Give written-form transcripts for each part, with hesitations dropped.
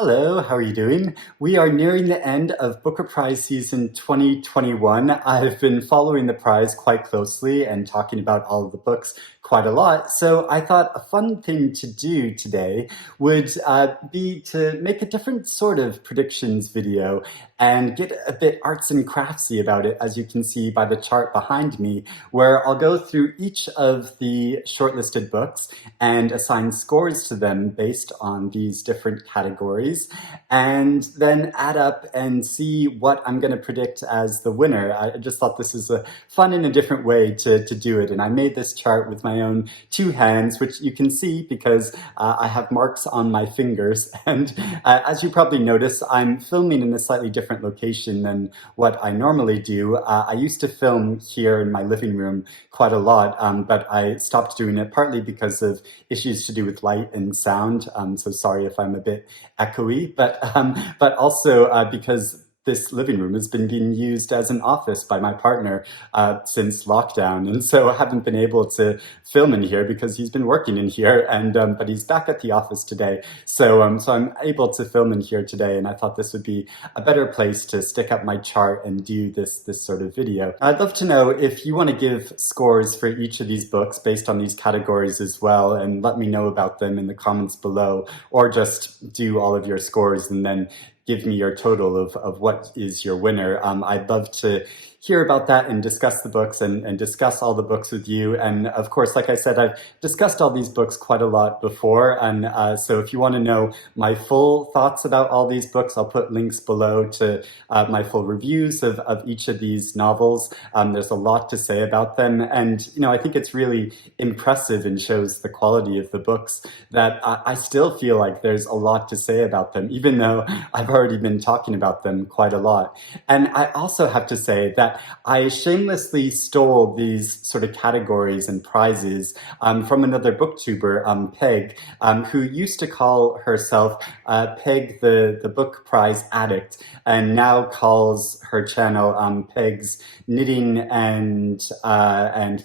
Hello, how are you doing? We are nearing the end of Booker Prize season 2021. I've been following the prize quite closely and talking about all of the books quite a lot. So I thought a fun thing to do today would be to make a different sort of predictions video and get a bit arts and craftsy about it, as you can see by the chart behind me, where I'll go through each of the shortlisted books and assign scores to them based on these different categories, and then add up and see what I'm going to predict as the winner. I just thought this is a fun and a different way to do it, and I made this chart with my own two hands, which you can see because I have marks on my fingers, and as you probably notice, I'm filming in a slightly different location than what I normally do. I used to film here in my living room quite a lot, but I stopped doing it partly because of issues to do with light and sound. So sorry if I'm a bit echoey, but also because this living room has been being used as an office by my partner since lockdown, and so I haven't been able to film in here because he's been working in here, and but he's back at the office today, so I'm able to film in here today, and I thought this would be a better place to stick up my chart and do this sort of video. I'd love to know if you want to give scores for each of these books based on these categories as well, and let me know about them in the comments below, or just do all of your scores and then give me your total of what is your winner. I'd love to hear about that and discuss the books and discuss all the books with you. And of course, like I said, I've discussed all these books quite a lot before. And so if you want to know my full thoughts about all these books, I'll put links below to my full reviews of each of these novels. There's a lot to say about them. And, you know, I think it's really impressive and shows the quality of the books that I still feel like there's a lot to say about them, even though I've already been talking about them quite a lot. And I also have to say that I shamelessly stole these sort of categories and prizes from another booktuber, Peg, who used to call herself Peg the Book Prize Addict, and now calls her channel Peg's Knitting and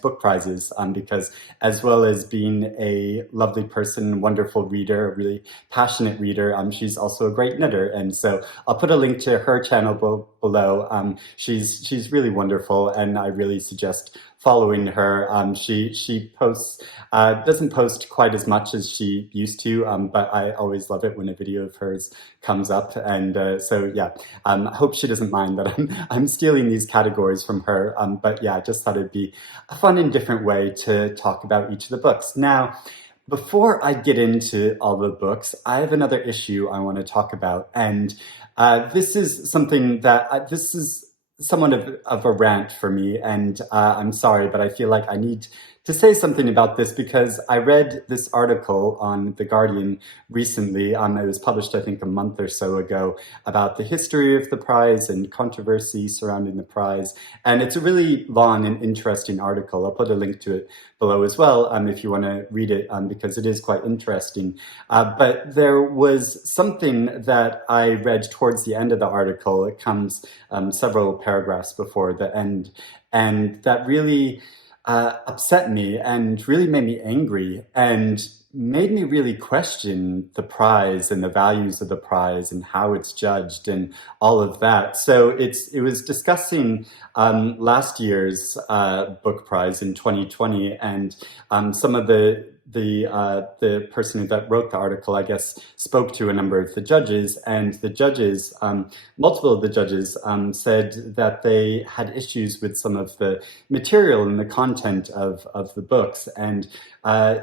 Book Prizes, because as well as being a lovely person, wonderful reader, a really passionate reader, she's also a great knitter. And so I'll put a link to her channel below. She's really wonderful, and I really suggest following her. She posts, doesn't post quite as much as she used to, but I always love it when a video of hers comes up. And so yeah, I hope she doesn't mind that I'm stealing these categories from her. But yeah, I just thought it'd be a fun and different way to talk about each of the books. Now, before I get into all the books, I have another issue I want to talk about, and this is something that this is somewhat of a rant for me, and I'm sorry, but I feel like I need to say something about this because I read this article on The Guardian recently. It was published, I think, a month or so ago, about the history of the prize and controversy surrounding the prize. And it's a really long and interesting article. I'll put a link to it below as well if you want to read it, because it is quite interesting. But there was something that I read towards the end of the article. It comes several paragraphs before the end, and that really upset me and really made me angry and made me really question the prize and the values of the prize and how it's judged and all of that. So it was discussing last year's book prize in 2020, and some of the person that wrote the article, I guess, spoke to a number of the judges, and the judges, multiple of the judges, said that they had issues with some of the material and the content of the books, and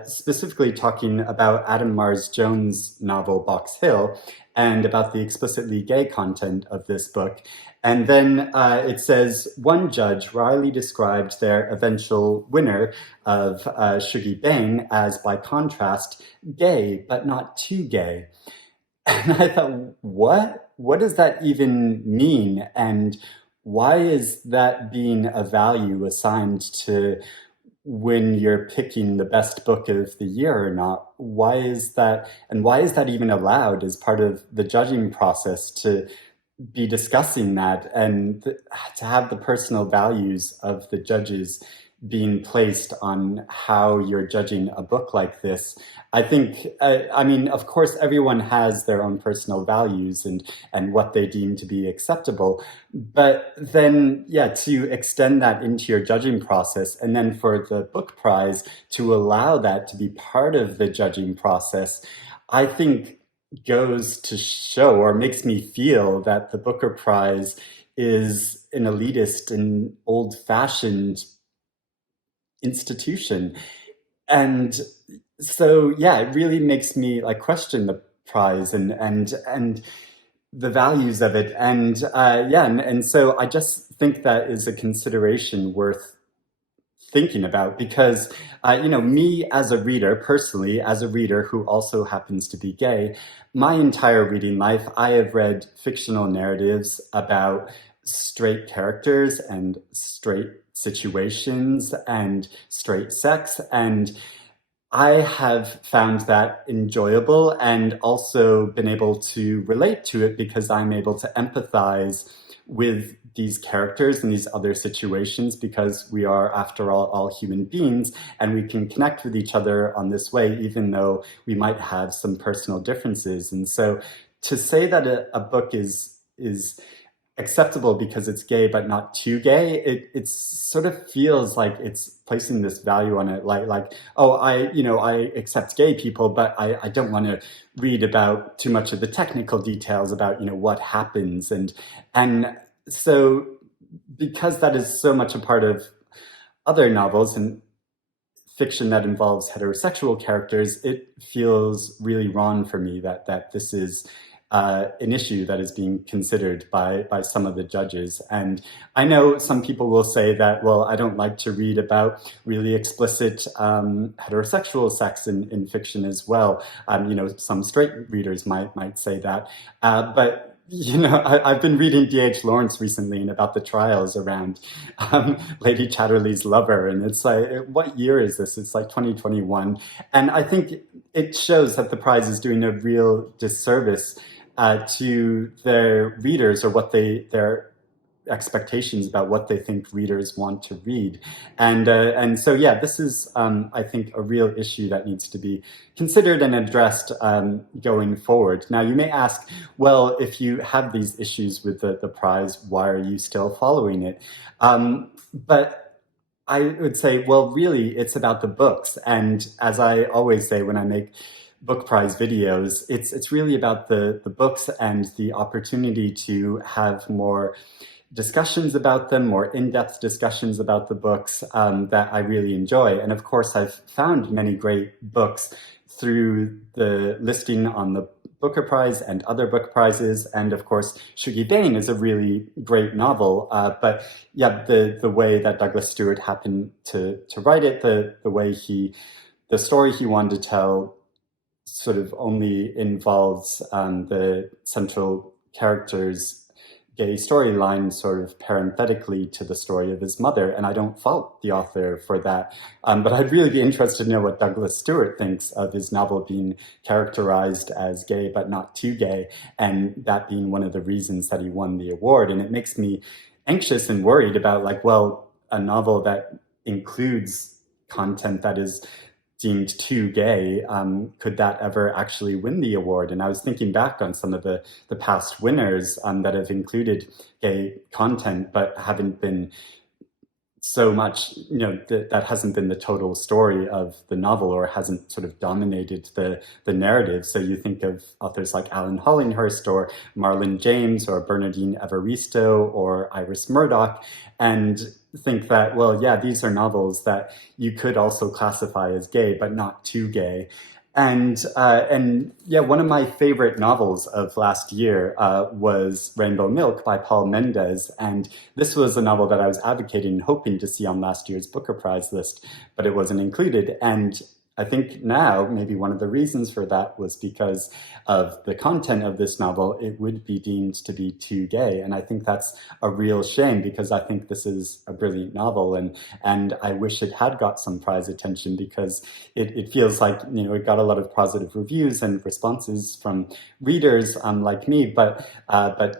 specifically talking about Adam Mars Jones' novel Box Hill, and about the explicitly gay content of this book. And then it says, one judge wryly described their eventual winner of Shuggie Bain as, by contrast, gay, but not too gay. And I thought, what? What does that even mean? And why is that being a value assigned to when you're picking the best book of the year or not? Why is that? And why is that even allowed as part of the judging process to be discussing that, and to have the personal values of the judges being placed on how you're judging a book like this. I think, I mean, of course, everyone has their own personal values and what they deem to be acceptable. But then, yeah, to extend that into your judging process, and then for the book prize to allow that to be part of the judging process, I think goes to show or makes me feel that the Booker Prize is an elitist and old-fashioned institution. And so, yeah, it really makes me like question the prize and the values of it. And yeah, and so I just think that is a consideration worth thinking about because, me as a reader, personally, as a reader who also happens to be gay, my entire reading life, I have read fictional narratives about straight characters and straight situations and straight sex. And I have found that enjoyable and also been able to relate to it because I'm able to empathize with these characters and these other situations because we are, after all human beings, and we can connect with each other on this way, even though we might have some personal differences. And so to say that a book is acceptable because it's gay but not too gay, it sort of feels like it's placing this value on it, like oh, I accept gay people, but I don't want to read about too much of the technical details about what happens, and so because that is so much a part of other novels and fiction that involves heterosexual characters, it feels really wrong for me that this is an issue that is being considered by some of the judges. And I know some people will say that, well, I don't like to read about really explicit heterosexual sex in fiction as well. Some straight readers might say that. But I've been reading D.H. Lawrence recently and about the trials around Lady Chatterley's lover. And it's like, what year is this? It's like 2021. And I think it shows that the prize is doing a real disservice to their readers or their expectations about what they think readers want to read. And so, yeah, this is, I think, a real issue that needs to be considered and addressed going forward. Now, you may ask, well, if you have these issues with the prize, why are you still following it? But I would say, well, really, it's about the books. And as I always say when I make book prize videos, it's really about the books and the opportunity to have more discussions about them, more in-depth discussions about the books that I really enjoy. And of course, I've found many great books through the listing on the Booker Prize and other book prizes. And of course, Shuggie Bain is a really great novel. But yeah, the way that Douglas Stuart happened to write it, the story he wanted to tell sort of only involves the central character's gay storyline sort of parenthetically to the story of his mother, and I don't fault the author for that. But I'd really be interested to know what Douglas Stuart thinks of his novel being characterized as gay but not too gay, and that being one of the reasons that he won the award. And it makes me anxious and worried about, like, well, a novel that includes content that is deemed too gay, could that ever actually win the award? And I was thinking back on some of the past winners that have included gay content, but haven't been so much, that hasn't been the total story of the novel or hasn't sort of dominated the narrative. So you think of authors like Alan Hollinghurst or Marlon James or Bernardine Evaristo or Iris Murdoch, and think that, well, yeah, these are novels that you could also classify as gay, but not too gay. And yeah, one of my favorite novels of last year was Rainbow Milk by Paul Mendez. And this was a novel that I was advocating and hoping to see on last year's Booker Prize list, but it wasn't included. And I think now maybe one of the reasons for that was because of the content of this novel. It would be deemed to be too gay. And I think that's a real shame because I think this is a brilliant novel and I wish it had got some prize attention because it feels like, it got a lot of positive reviews and responses from readers like me, but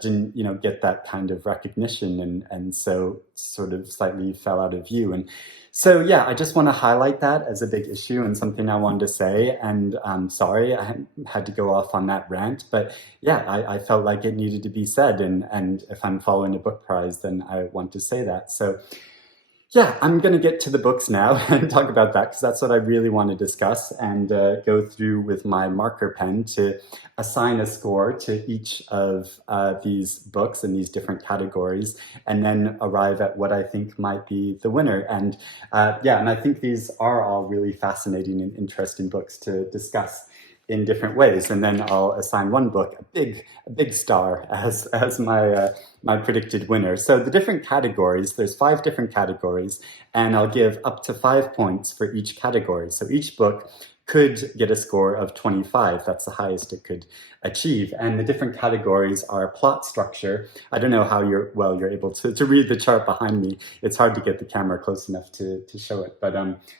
didn't, get that kind of recognition. And so sort of slightly fell out of view. And so, yeah, I just want to highlight that as a big issue and something I wanted to say. And sorry, I had to go off on that rant. But yeah, I felt like it needed to be said. And if I'm following a book prize, then I want to say that. So yeah, I'm going to get to the books now and talk about that because that's what I really want to discuss and go through with my marker pen to assign a score to each of these books in these different categories and then arrive at what I think might be the winner. And and I think these are all really fascinating and interesting books to discuss in different ways, and then I'll assign one book a big star as my predicted winner. So the different categories, there's 5 different categories, and I'll give up to 5 points for each category. So each book could get a score of 25. That's the highest it could achieve. And the different categories are plot structure. I don't know how you're able to read the chart behind me. It's hard to get the camera close enough to show it. But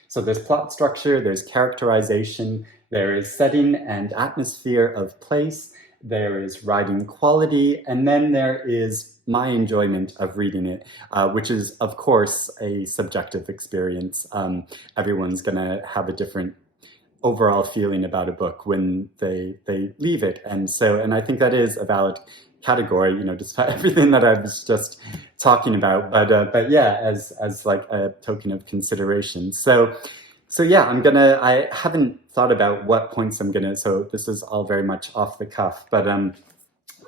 so there's plot structure, there's characterization, there is setting and atmosphere of place, there is writing quality, and then there is my enjoyment of reading it, which is, of course, a subjective experience. Everyone's going to have a different overall feeling about a book when they leave it. And I think that is a valid category, despite everything that I was just talking about. But yeah, as like a token of consideration. So yeah, I haven't thought about what points I'm gonna, so this is all very much off the cuff, but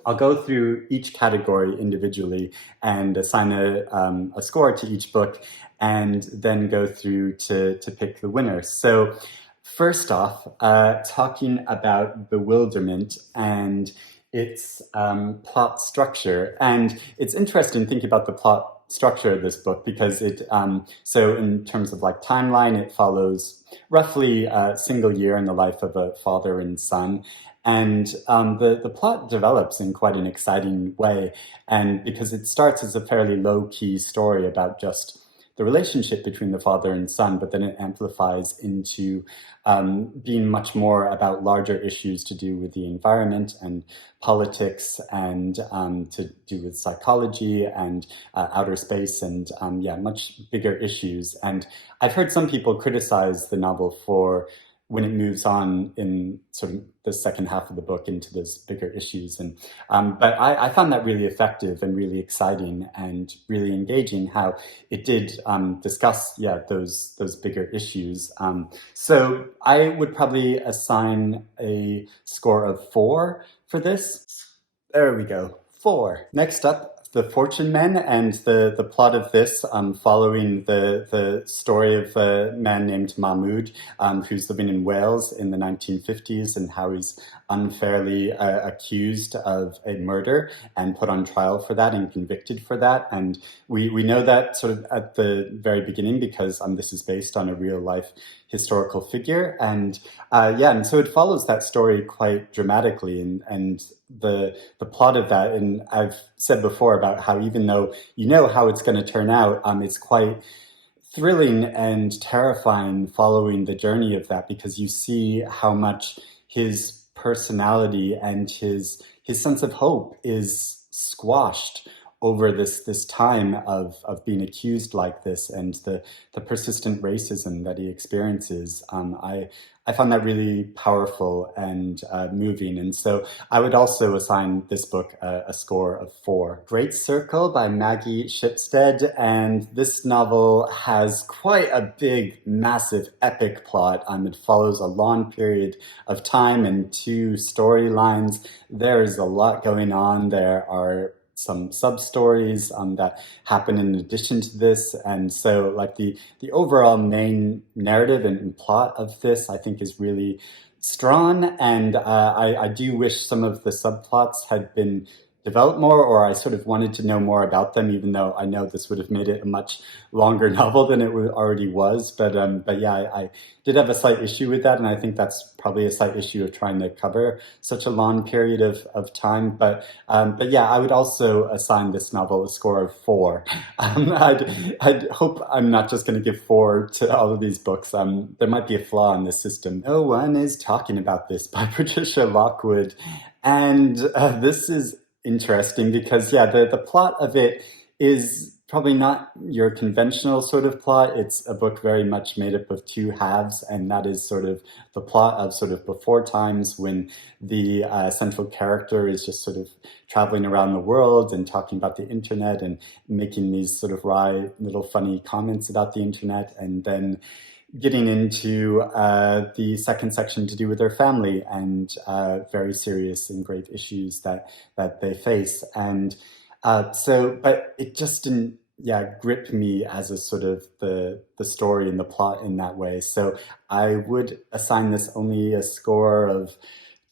I'll go through each category individually and assign a score to each book and then go through to pick the winner. So first off, talking about Bewilderment and its plot structure. And it's interesting thinking about the plot structure of this book because so in terms of like timeline, it follows roughly a single year in the life of a father and son. And the plot develops in quite an exciting way. And because it starts as a fairly low-key story about just the relationship between the father and son, but then it amplifies into being much more about larger issues to do with the environment and politics and to do with psychology and outer space and much bigger issues. And I've heard some people criticize the novel for when it moves on in sort of the second half of the book into those bigger issues. And but I found that really effective and really exciting and really engaging how it did discuss those bigger issues. So I would probably assign a score of 4 for this. There we go, 4. Next up, The Fortune Men, and the plot of this following the story of a man named Mahmoud who's living in Wales in the 1950s and how he's unfairly accused of a murder and put on trial for that and convicted for that. And we know that sort of at the very beginning because this is based on a real life historical figure. And and so it follows that story quite dramatically and the plot of that. And I've said before about how even though you know how it's going to turn out, it's quite thrilling and terrifying following the journey of that because you see how much his personality and his sense of hope is squashed over this time of being accused like this and the persistent racism that he experiences. I found that really powerful and moving. And so I would also assign this book a score of 4. Great Circle by Maggie Shipstead. And this novel has quite a big, massive, epic plot. It follows a long period of time and 2 storylines. There is a lot going on. There are some sub-stories that happen in addition to this. And so like the overall main narrative and plot of this, I think, is really strong. And I do wish some of the subplots had been developed more, or I sort of wanted to know more about them, even though I know this would have made it a much longer novel than it already was. But yeah, I did have a slight issue with that, and I think that's probably a slight issue of trying to cover such a long period of time. But yeah, I would also assign this novel a score of 4. I'd hope I'm not just going to give 4 to all of these books. There might be a flaw in this system. No One Is Talking About This by Patricia Lockwood. And this is interesting because, the plot of it is probably not your conventional sort of plot. It's a book very much made up of two halves, and that is sort of the plot of sort of before times when the central character is just sort of traveling around the world and talking about the internet and making these sort of wry little funny comments about the internet, and then getting into the second section to do with their family and very serious and grave issues that they face. And but it just didn't, grip me as a sort of the story and the plot in that way. So I would assign this only a score of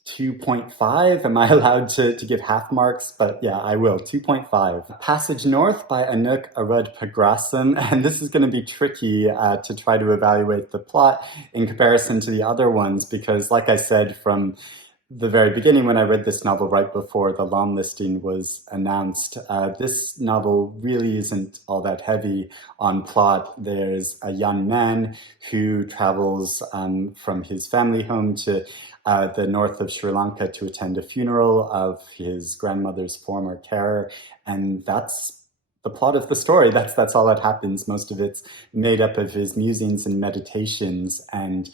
2.5. Am I allowed to give half marks? But yeah, I will. 2.5. Passage North by Anuk Arudpragasam. And this is going to be tricky to try to evaluate the plot in comparison to the other ones, because like I said from the very beginning when I read this novel right before the long listing was announced, this novel really isn't all that heavy on plot. There's a young man who travels from his family home to the north of Sri Lanka to attend a funeral of his grandmother's former carer, and that's the plot of the story. That's all that happens. Most of it's made up of his musings and meditations, and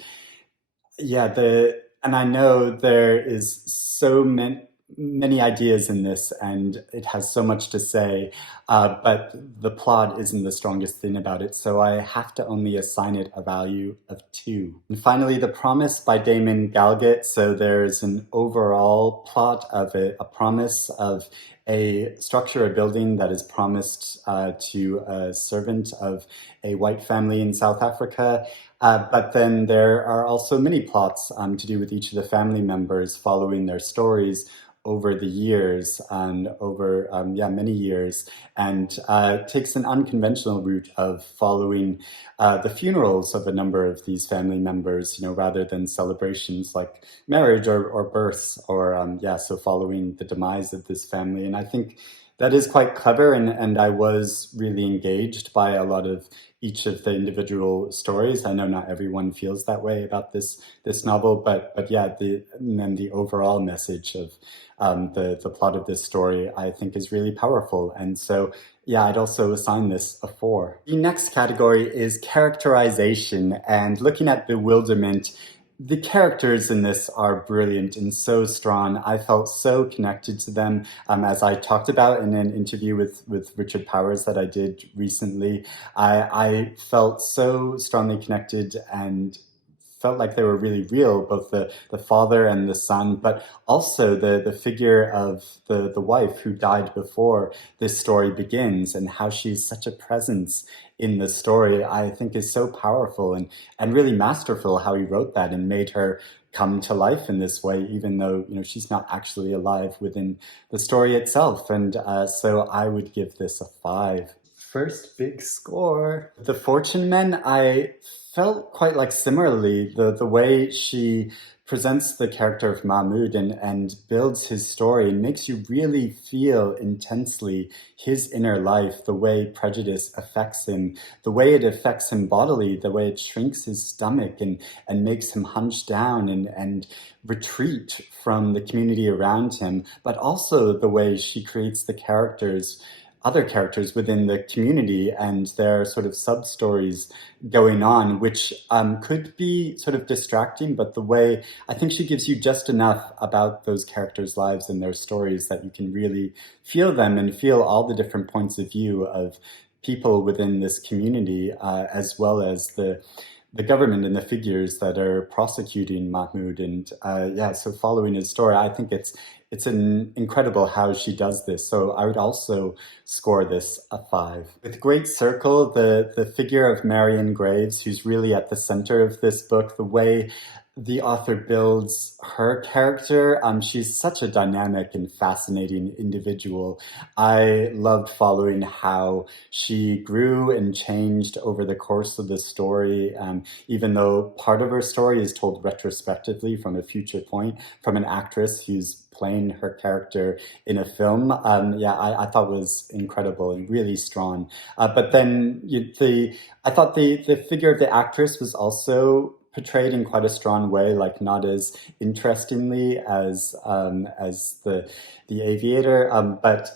and I know there is so many ideas in this, and it has so much to say, but the plot isn't the strongest thing about it, so I have to only assign it a value of 2. And finally, The Promise by Damon Galgut. So there's an overall plot of a promise of a structure, a building that is promised to a servant of a white family in South Africa. But then there are also many plots to do with each of the family members following their stories over the years and over many years, and takes an unconventional route of following the funerals of a number of these family members, rather than celebrations like marriage or births, or so following the demise of this family. And I think that is quite clever, and I was really engaged by a lot of each of the individual stories. I know not everyone feels that way about this novel, but and then the overall message of the plot of this story, I think, is really powerful. And so, I'd also assign this a 4. The next category is characterization, and looking at Bewilderment, the characters in this are brilliant and so strong. I felt so connected to them, as I talked about in an interview with Richard Powers that I did recently. I felt so strongly connected and felt like they were really real, both the father and the son, but also the figure of the wife who died before this story begins, and how she's such a presence in the story, I think is so powerful and really masterful how he wrote that and made her come to life in this way, even though she's not actually alive within the story itself. And so I would give this a 5. First big score. The Fortune Men, I felt quite like similarly the way she presents the character of Mahmoud and builds his story and makes you really feel intensely his inner life, the way prejudice affects him, the way it affects him bodily, the way it shrinks his stomach and makes him hunch down and retreat from the community around him, but also the way she creates the other characters within the community and their sort of sub-stories going on, which could be sort of distracting, but the way I think she gives you just enough about those characters' lives and their stories that you can really feel them and feel all the different points of view of people within this community, as well as the government and the figures that are prosecuting Mahmoud. And so following his story, I think it's incredible how she does this. So I would also score this a 5. With Great Circle, the figure of Marion Graves, who's really at the center of this book, the way the author builds her character, she's such a dynamic and fascinating individual. I loved following how she grew and changed over the course of the story, even though part of her story is told retrospectively from a future point, from an actress who's playing her character in a film. I thought was incredible and really strong. But then I thought the figure of the actress was also portrayed in quite a strong way, like not as interestingly as the aviator, but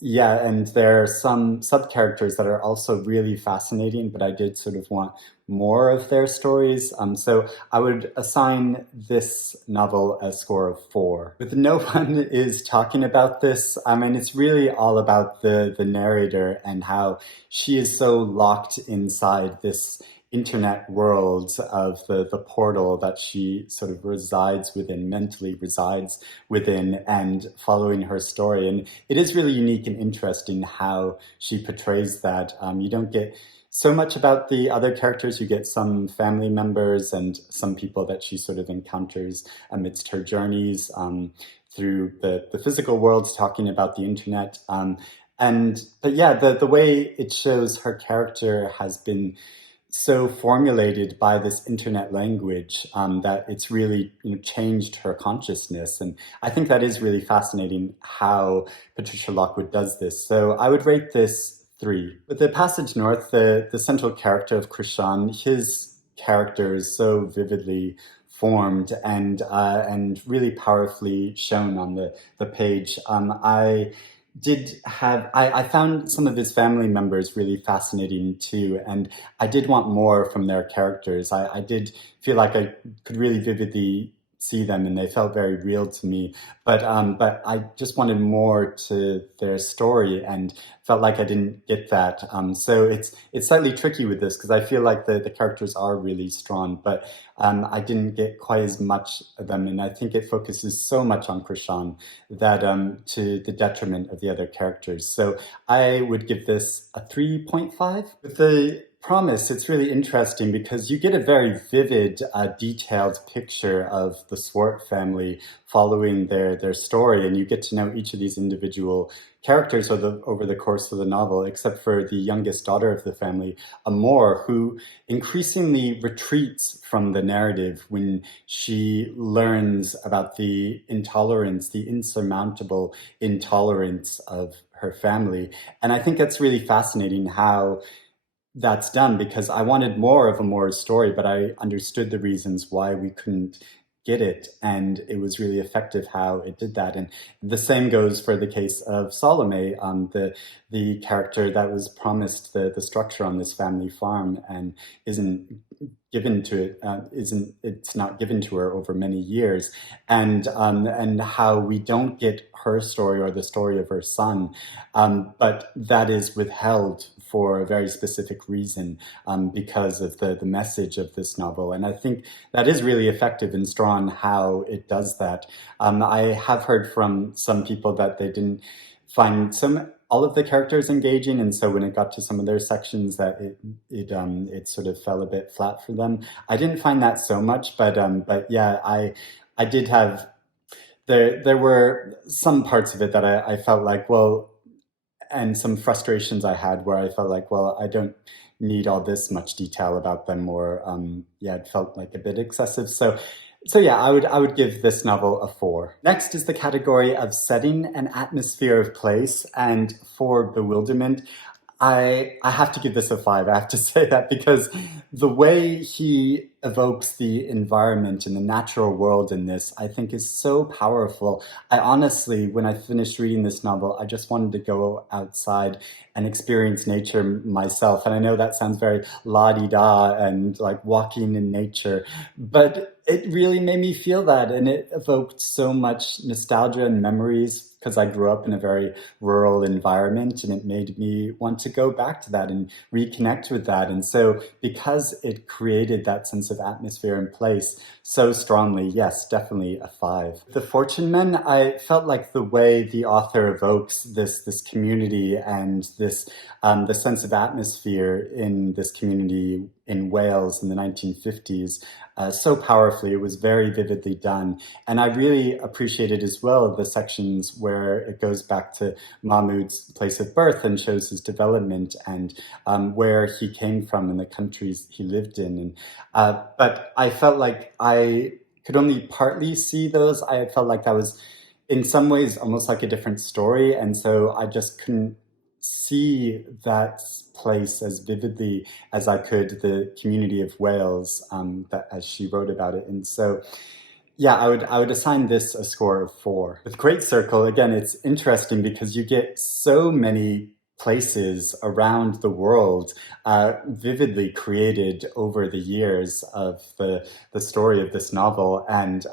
Yeah, and there are some sub characters that are also really fascinating, but I did sort of want more of their stories. So I would assign this novel a score of 4. But no one is talking about this. I mean, it's really all about the narrator and how she is so locked inside this internet world of the portal that she sort of resides within, mentally resides within, and following her story. And it is really unique and interesting how she portrays that. You don't get so much about the other characters. You get some family members and some people that she sort of encounters amidst her journeys through the physical worlds, talking about the internet. But yeah, the way it shows her character has been so formulated by this internet language that it's really changed her consciousness. And I think that is really fascinating how Patricia Lockwood does this. So I would rate this 3. With The Passage North, the central character of Krishan, his character is so vividly formed and really powerfully shown on the page. I found some of his family members really fascinating too, and I did want more from their characters. I did feel like I could really vividly see them, and they felt very real to me. But I just wanted more to their story, and felt like I didn't get that. So it's slightly tricky with this because I feel like the characters are really strong, but I didn't get quite as much of them, and I think it focuses so much on Krishan that to the detriment of the other characters. So I would give this a 3.5. With The Promise, it's really interesting because you get a very vivid, detailed picture of the Swart family following their story, and you get to know each of these individual characters over the course of the novel, except for the youngest daughter of the family, Amor, who increasingly retreats from the narrative when she learns about the intolerance, the insurmountable intolerance of her family. And I think that's really fascinating how that's done, because I wanted more of Amor's story, but I understood the reasons why we couldn't get it, and it was really effective how it did that. And the same goes for the case of Salome, the character that was promised the structure on this family farm and isn't given to it, it's not given to her over many years, and how we don't get her story or the story of her son, but that is withheld for a very specific reason, because of the message of this novel. And I think that is really effective and strong how it does that. I have heard from some people that they didn't find all of the characters engaging, and so when it got to some of their sections that it sort of fell a bit flat for them. I didn't find that so much, but yeah, I did have there were some parts of it that I felt like, well, and some frustrations I had where I felt like, well, I don't need all this much detail about them, or yeah, it felt like a bit excessive. So yeah, I would give this novel a 4. Next is the category of setting and atmosphere of place, and for Bewilderment, I have to give this a 5. I have to say that because the way he evokes the environment and the natural world in this, I think, is so powerful. I honestly, when I finished reading this novel, I just wanted to go outside and experience nature myself. And I know that sounds very la-di-da and like walking in nature, but it really made me feel that, and it evoked so much nostalgia and memories because I grew up in a very rural environment, and it made me want to go back to that and reconnect with that. And so because it created that sense of atmosphere and place so strongly, yes, definitely a 5. The Fortune Men, I felt like the way the author evokes this community and this the sense of atmosphere in this community in Wales in the 1950s so powerfully. It was very vividly done. And I really appreciated as well the sections where it goes back to Mahmud's place of birth and shows his development and where he came from and the countries he lived in. And but I felt like I could only partly see those. I felt like that was in some ways almost like a different story. And so I just couldn't see that place as vividly as I could the community of Wales, that, as she wrote about it. And so Yeah, I would assign this a score of 4. With Great Circle, again, it's interesting because you get so many places around the world vividly created over the years of the story of this novel, and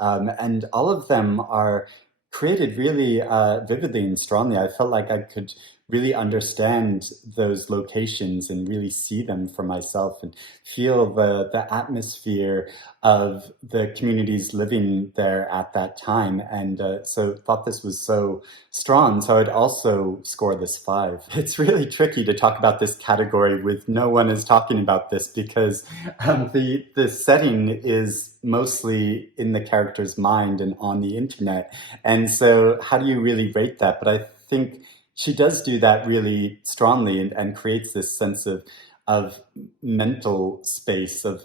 all of them are created really vividly and strongly. I felt like I could really understand those locations and really see them for myself and feel the atmosphere of the communities living there at that time. And so thought this was so strong. So I'd also score this 5. It's really tricky to talk about this category with no one is talking about this because the setting is mostly in the character's mind and on the internet. And so how do you really rate that? But I think she does do that really strongly and creates this sense of mental space of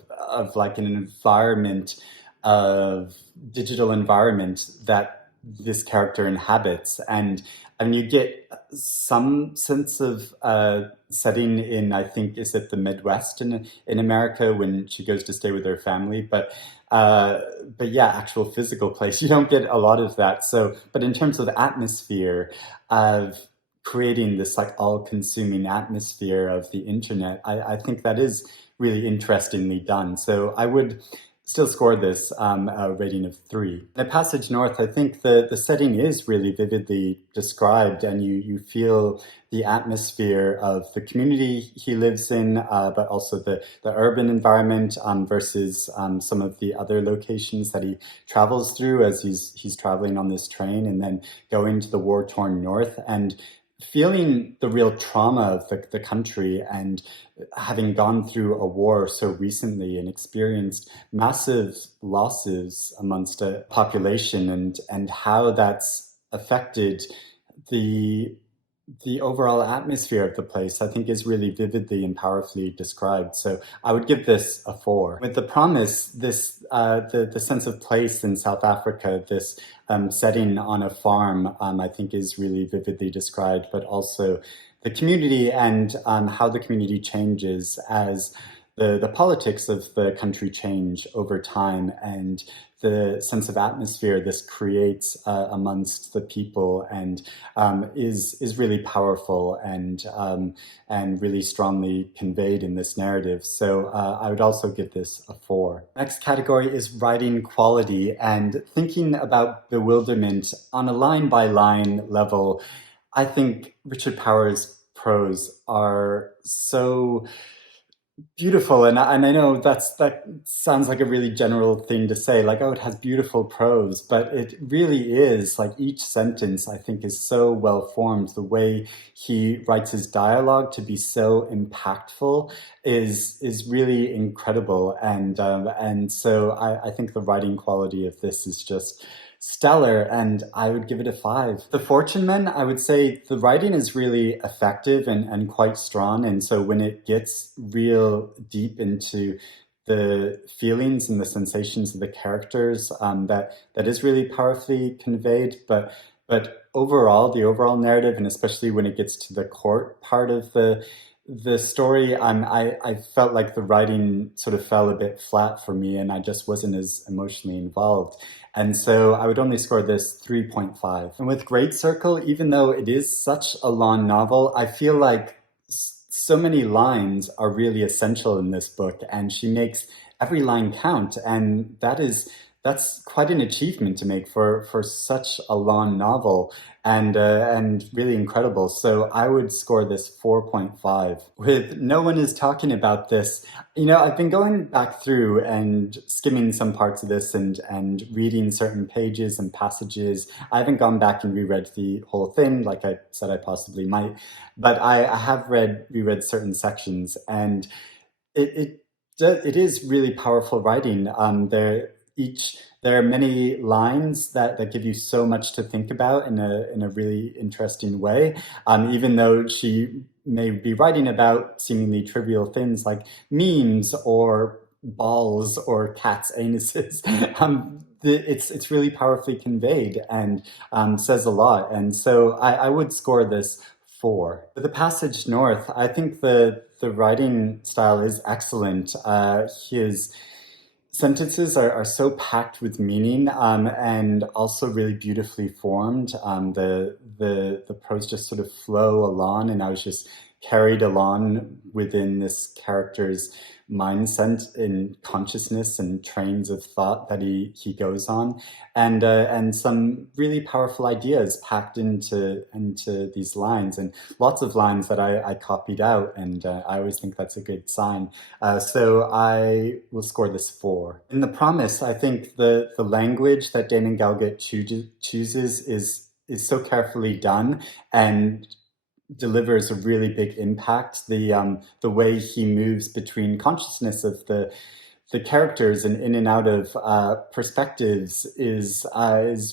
like an environment of digital environment that this character inhabits, and you get some sense of setting in, I think, is it the Midwest in America when she goes to stay with her family, but yeah, actual physical place, you don't get a lot of that. So but in terms of the atmosphere of creating this like all-consuming atmosphere of the internet, I think that is really interestingly done. So I would still score this a rating of 3. The Passage North, I think the setting is really vividly described, and you feel the atmosphere of the community he lives in, but also the urban environment versus some of the other locations that he travels through as he's traveling on this train and then going to the war-torn North, and feeling the real trauma of the country and having gone through a war so recently and experienced massive losses amongst a population, and how that's affected the overall atmosphere of the place, I think is really vividly and powerfully described. So I would give this a 4. With The Promise, this the sense of place in South Africa, this setting on a farm, I think is really vividly described, but also the community and how the community changes as the politics of the country change over time, and the sense of atmosphere this creates amongst the people, and is really powerful and really strongly conveyed in this narrative. So I would also give this a 4. Next category is writing quality, and thinking about Bewilderment on a line-by-line level, I think Richard Powers' prose are so beautiful, and I know that sounds like a really general thing to say, like, oh, it has beautiful prose, but it really is, like, each sentence I think is so well formed. The way he writes his dialogue to be so impactful is really incredible, and so I think the writing quality of this is just stellar, and I would give it a 5. The Fortune Men, I would say the writing is really effective and quite strong, and so when it gets real deep into the feelings and the sensations of the characters, that is really powerfully conveyed. But overall, the overall narrative, and especially when it gets to the court part of the story, I felt like the writing sort of fell a bit flat for me, and I just wasn't as emotionally involved. And so I would only score this 3.5. And with Great Circle, even though it is such a long novel, I feel like so many lines are really essential in this book, and she makes every line count, and that's quite an achievement to make for such a long novel, and really incredible. So I would score this 4.5. With No One Is Talking About This, I've been going back through and skimming some parts of this and reading certain pages and passages. I haven't gone back and reread the whole thing like I said I possibly might, but I have reread certain sections, and it is really powerful writing. There are many lines that give you so much to think about in a really interesting way. Even though she may be writing about seemingly trivial things like memes or balls or cats' anuses, it's really powerfully conveyed and says a lot. And so I would score this 4. For The Passage North, I think the writing style is excellent. His sentences are so packed with meaning, and also really beautifully formed. The prose just sort of flow along, and I was just carried along within this character's mindset and consciousness and trains of thought that he goes on, and some really powerful ideas packed into these lines, and lots of lines that I copied out, and I always think that's a good sign. So I will score this 4. In The Promise, I think the language that Damon Galgut chooses is so carefully done and delivers a really big impact. The way he moves between consciousness of the characters and in and out of perspectives is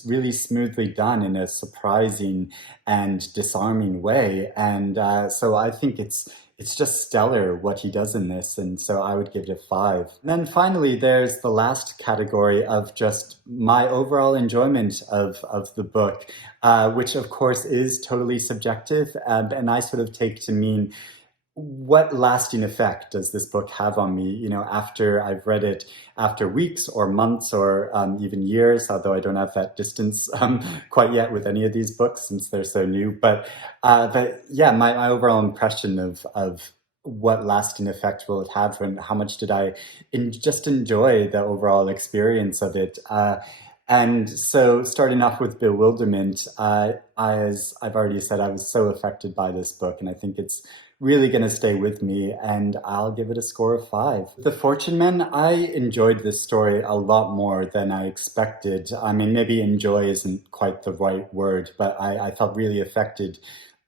really smoothly done in a surprising and disarming way. And so I think it's just stellar what he does in this, and so I would give it a 5. And then finally, there's the last category of just my overall enjoyment of the book, which of course is totally subjective, and I sort of take to mean, what lasting effect does this book have on me, after I've read it, after weeks or months or even years, although I don't have that distance quite yet with any of these books since they're so new. But yeah, my overall impression of what lasting effect will it have, and how much did I just enjoy the overall experience of it. And so, starting off with Bewilderment, as I've already said, I was so affected by this book, and I think it's really going to stay with me, and I'll give it a score of 5. The Fortune Men, I enjoyed this story a lot more than I expected. I mean, maybe enjoy isn't quite the right word, but I felt really affected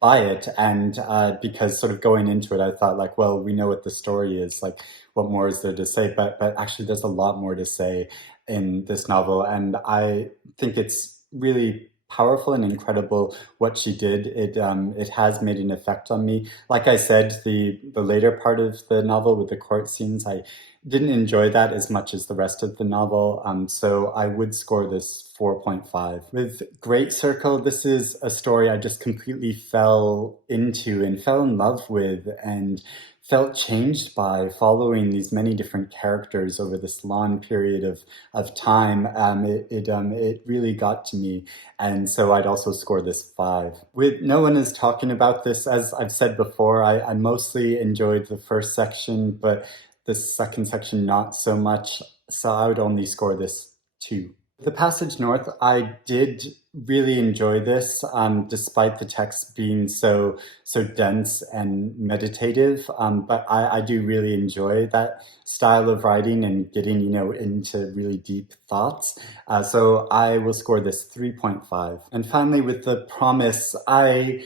by it. And because sort of going into it, I thought like, well, we know what the story is, like, what more is there to say? But actually there's a lot more to say in this novel. And I think it's really powerful and incredible what she did. It has made an effect on me. Like I said, the later part of the novel with the court scenes, I didn't enjoy that as much as the rest of the novel. So I would score this 4.5. With Great Circle, this is a story I just completely fell into and fell in love with, and felt changed by following these many different characters over this long period of time. It really got to me, and so I'd also score this 5. With No One Is Talking About This, as I've said before, I mostly enjoyed the first section, but the second section not so much, so I would only score this 2. The Passage North, I did really enjoy this, despite the text being so dense and meditative. But I do really enjoy that style of writing and getting, into really deep thoughts. So I will score this 3.5. And finally, with The Promise, I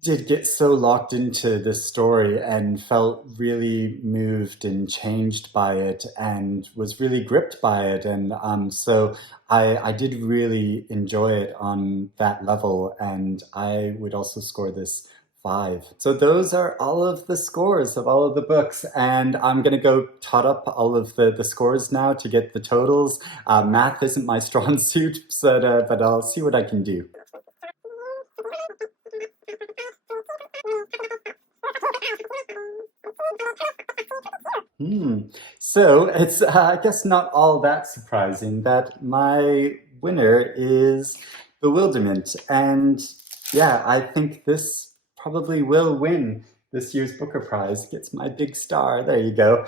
did get so locked into this story and felt really moved and changed by it, and was really gripped by it. And so I did really enjoy it on that level, and I would also score this 5. So those are all of the scores of all of the books, and I'm going to go tot up all of the scores now to get the totals. Math isn't my strong suit, but I'll see what I can do. So it's, I guess, not all that surprising that my winner is Bewilderment. And yeah, I think this probably will win this year's Booker Prize. Gets my big star. There you go.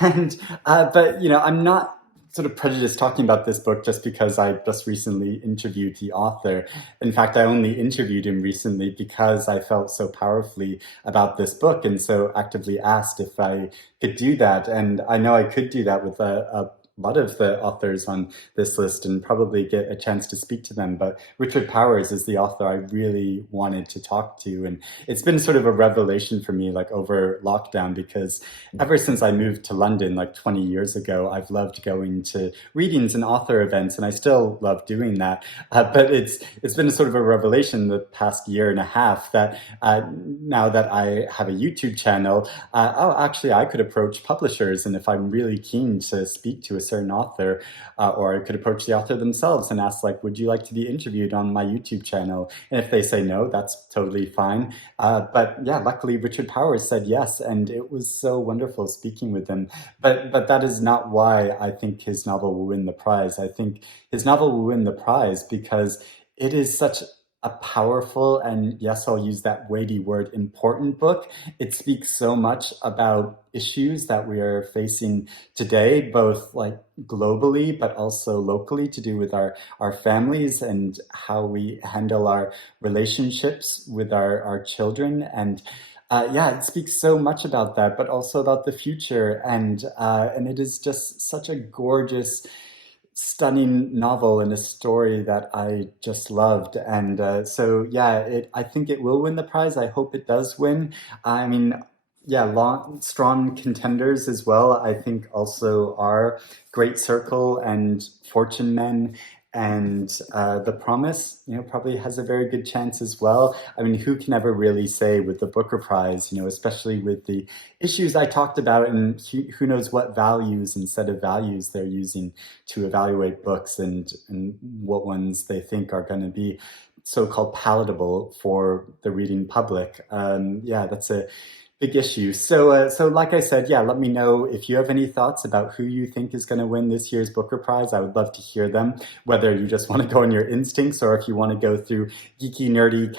And but I'm not sort of prejudiced talking about this book just because I just recently interviewed the author. In fact, I only interviewed him recently because I felt so powerfully about this book, and so actively asked if I could do that. And I know I could do that with a lot of the authors on this list and probably get a chance to speak to them. But Richard Powers is the author I really wanted to talk to. And it's been sort of a revelation for me, like over lockdown, because ever since I moved to London, like 20 years ago, I've loved going to readings and author events, and I still love doing that. But it's been a sort of a revelation the past year and a half that now that I have a YouTube channel, actually I could approach publishers, and if I'm really keen to speak to a certain author, or I could approach the author themselves and ask, like, would you like to be interviewed on my YouTube channel? And if they say no, that's totally fine. But yeah, luckily Richard Powers said yes, and it was so wonderful speaking with him. But that is not why I think his novel will win the prize. I think his novel will win the prize because it is such a powerful, and yes, I'll use that weighty word, important book. It speaks so much about issues that we are facing today, both like globally, but also locally, to do with our families and how we handle our relationships with our children. And yeah, it speaks so much about that, but also about the future. And it is just such a gorgeous, stunning novel and a story that I just loved. And so, yeah, I think it will win the prize. I hope it does win. I mean, yeah, strong contenders as well. I think also are Great Circle and Fortune Men, and The Promise, probably has a very good chance as well. I mean, who can ever really say with the Booker Prize, especially with the issues I talked about, and who knows what values and set of values they're using to evaluate books, and what ones they think are going to be so-called palatable for the reading public. Yeah, that's a big issue. So like I said, yeah, let me know if you have any thoughts about who you think is going to win this year's Booker Prize. I would love to hear them, whether you just want to go on your instincts or if you want to go through geeky, nerdy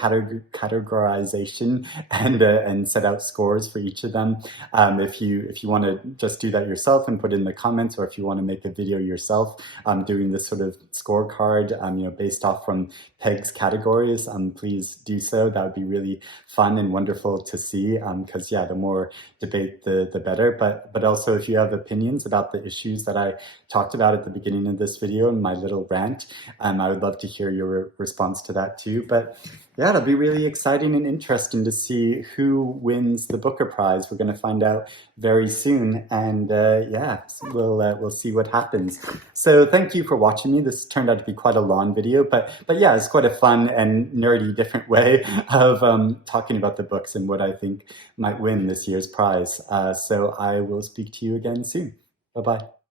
categorization and set out scores for each of them. If you want to just do that yourself and put in the comments, or if you want to make a video yourself doing this sort of scorecard, based off from Peg's categories, please do so. That would be really fun and wonderful to see, because yeah, the more debate, the better. But also, if you have opinions about the issues that I talked about at the beginning of this video in my little rant, I would love to hear your response to that too. But yeah, it'll be really exciting and interesting to see who wins the Booker Prize. We're going to find out very soon, and yeah, we'll see what happens. So thank you for watching me. This turned out to be quite a long video, but yeah, it's quite a fun and nerdy, different way of talking about the books and what I think might win this year's prize. So I will speak to you again soon. Bye-bye.